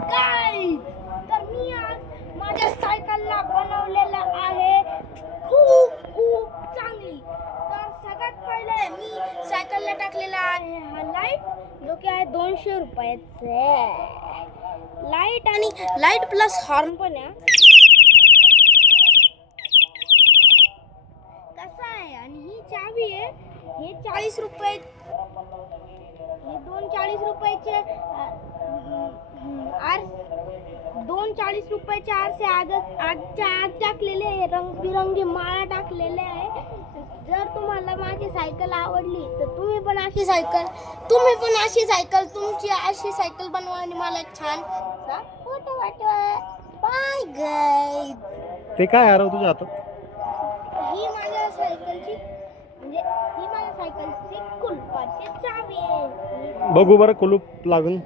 तर मी आज माझ्या सायकलला बनवलेला आहे. खूप खूप चांगली. तर सगळ्यात पहिले मी सायकलला टाकलेला आहे हा लाइट जो की आहे दोनशे रुपयाचे. लाइट आणि लाइट प्लस हॉर्न पण आहे. कसा आहे? आणि ही चावी आहे. हे चाळीस रुपये चाळीस रुपयाचे आर दोन चाळीस रुपयाचे आरसे आज आजच्या आज टाकलेले आहे रंगबिरंगी माळा टाकलेले आहे. जर तुम्हाला माझी सायकल आवडली तर तुम्ही पण अशी सायकल तुम्ही पण अशी सायकल तुमची अशी सायकल बनवा आणि मला छान फोटो वाटवा बाय गाईज ते काय आरव तुझ्या हातात? ही माझ्या सायकलची म्हणजे ही माझ्या सायकलची बघू बरं कुलूप लागून.